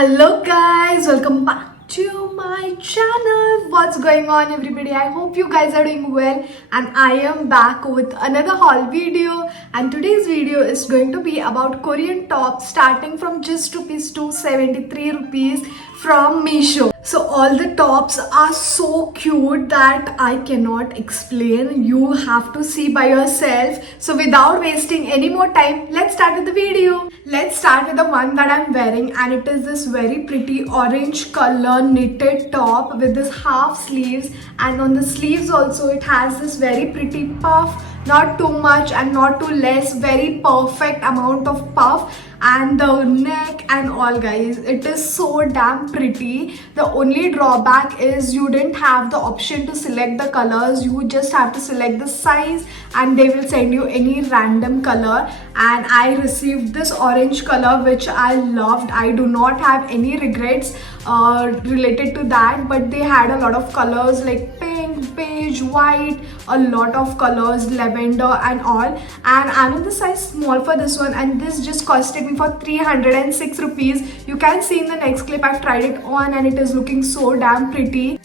Hello guys, welcome back to my channel. What's going on everybody? I hope you guys are doing well and I am back with another haul video, and today's video is going to be about Korean tops starting from just rupees 273 rupees from Meesho. So all the tops are so cute that I cannot explain. You have to see by yourself. So without wasting any more time, let's start with the video. Let's start with the one that I'm wearing, and it is this very pretty orange color knitted top with this half sleeves, and on the sleeves also it has this very pretty puff, not too much and not too less, very perfect amount of puff, and the neck and all guys, it is so damn pretty. The only drawback is you didn't have the option to select the colors. You just have to select the size and they will send you any random color, and I received this orange color which I loved. I do not have any regrets related to that, but they had a lot of colors like pink, beige, white, a lot of colors, lavender and all, and I'm in the size small for this one, and this just costed me for 306 rupees. You can see in the next clip I've tried it on and it is looking so damn pretty.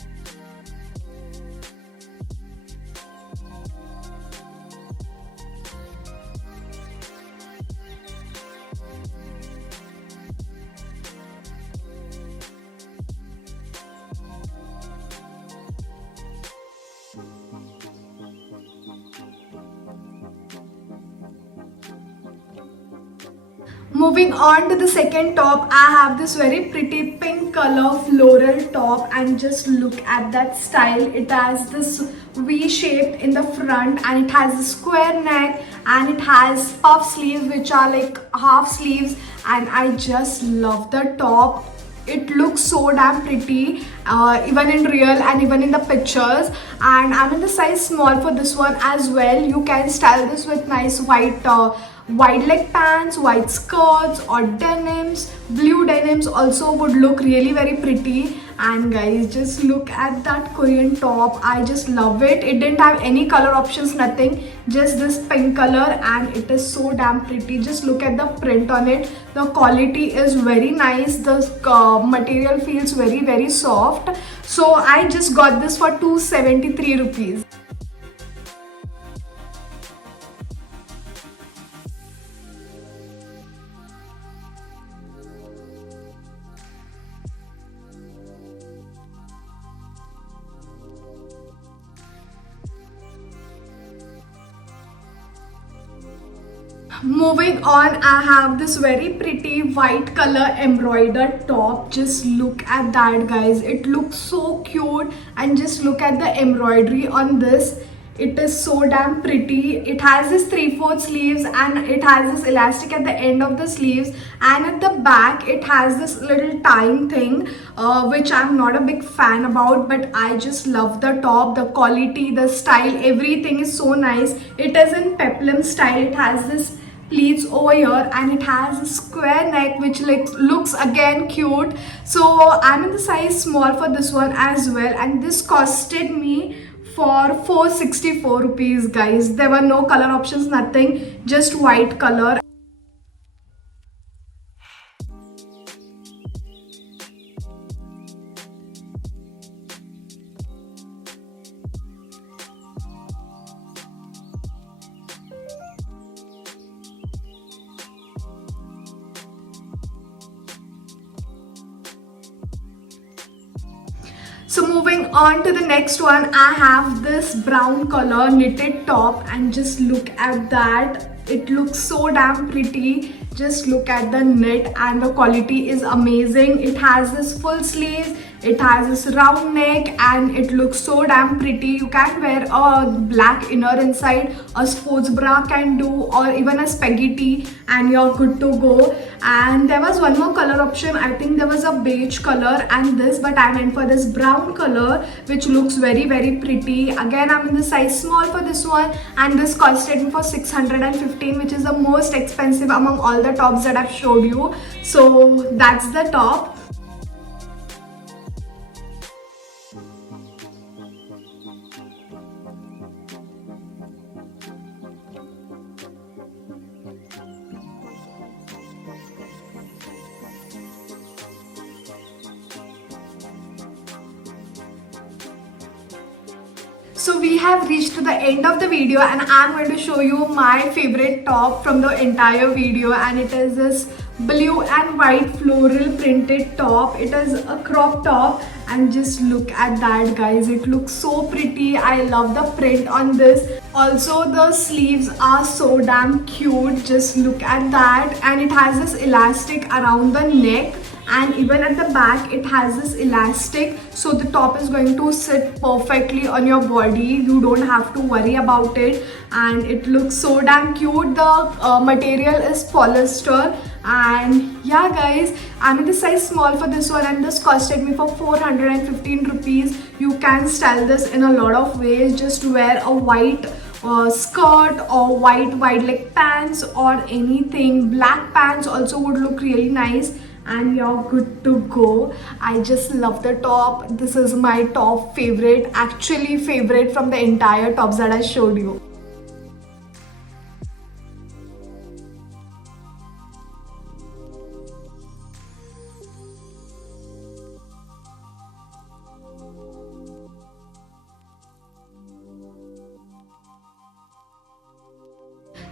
Moving on to the second top, I have this very pretty pink color floral top, and just look at that style. It has this V shaped in the front and it has a square neck and it has puff sleeves which are like half sleeves, and I just love the top. It looks so damn pretty even in real and even in the pictures, and I'm in the size small for this one as well. You can style this with nice white wide leg pants, white skirts or denims. Blue denims also would look really very pretty. And guys, just look at that Korean top. I just love it. It didn't have any color options, nothing, just this pink color, and it is so damn pretty. Just look at the print on it. The quality is very nice. The material feels very soft. So I just got this for 273 rupees. Moving on, I have this very pretty white color embroidered top. Just look at that guys, it looks so cute, and just look at the embroidery on this. It is so damn pretty. It has this 3/4 sleeves and it has this elastic at the end of the sleeves, and at the back it has this little tying thing which I'm not a big fan about, but I just love the top. The quality, the style, everything is so nice. It is in peplum style. It has this pleats over here and it has a square neck which like looks again cute. So I'm in the size small for this one as well, and this costed me for 464 rupees guys. There were no color options, nothing, just white color. So moving on to the next one, I have this brown color knitted top, and just look at that. It looks so damn pretty. Just look at the knit and the quality is amazing. It has this full sleeves, it has this round neck, and it looks so damn pretty. You can wear a black inner inside, a sports bra can do, or even a spaghetti, and you're good to go. And there was one more color option. I think there was a beige color and this, but I went for this brown color which looks very pretty. Again, I'm in the size small for this one, and this costed me for 615, which is the most expensive among all the tops that I've showed you. So that's the top. So we have reached to the end of the video and I'm going to show you my favorite top from the entire video, and it is this blue and white floral printed top. It is a crop top and just look at that, guys. It looks so pretty. I love the print on this. Also the sleeves are so damn cute. Just look at that, and it has this elastic around the neck, and even at the back it has this elastic, so the top is going to sit perfectly on your body. You don't have to worry about it, and it looks so damn cute. The material is polyester, and yeah guys, I'm in the size small for this one, and this costed me for 415 rupees. You can style this in a lot of ways. Just wear a white skirt or white wide leg pants or anything. Black pants also would look really nice, and you're good to go. I just love the top. This is my top favorite, actually favorite from the entire tops that I showed you.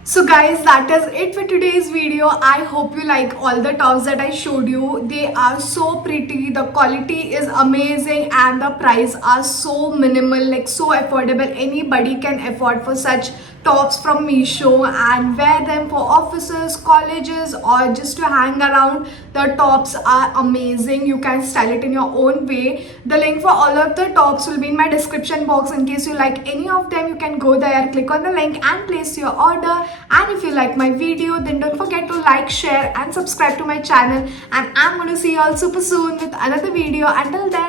So guys, that is it for today's video. I hope you like all the tops that I showed you. They are so pretty, the quality is amazing, and the price are so minimal, like so affordable. Anybody can afford for such tops from Meesho and wear them for offices, colleges, or just to hang around. The tops are amazing. You can style it in your own way. The link for all of the tops will be in my description box. In case you like any of them, you can go there, click on the link and place your order. And if you like my video, then don't forget to like, share and subscribe to my channel, and I'm going to see you all super soon with another video. Until then,